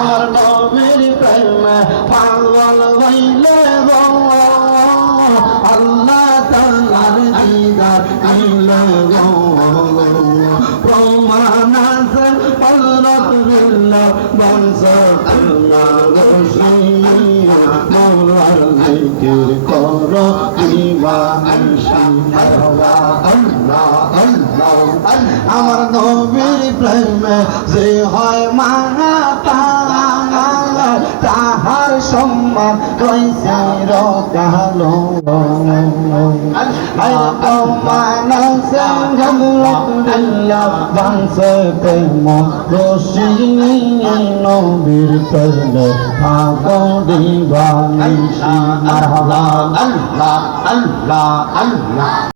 আমার নবীর প্রেমে পাগল হইলে গো আল্লাহ তাআলার দিদার নিলে গো প্রমাণ আছে হযরত বিল্লাহ বংশ আল্লাহ রসুলিয়া মওলার জিকির করো দিবানিশি মারওয়া আল্লাহ আল্লাহ আমার নবীর প্রেমে যে হয় মানা তাহার সম্মান রইছে রকালো মানসে গমলা বংশে প্রেম রশিনী নবীর প্রেমে পাগল দিবানিশি মারহাবা আল্লাহ আল্লাহ আল্লাহ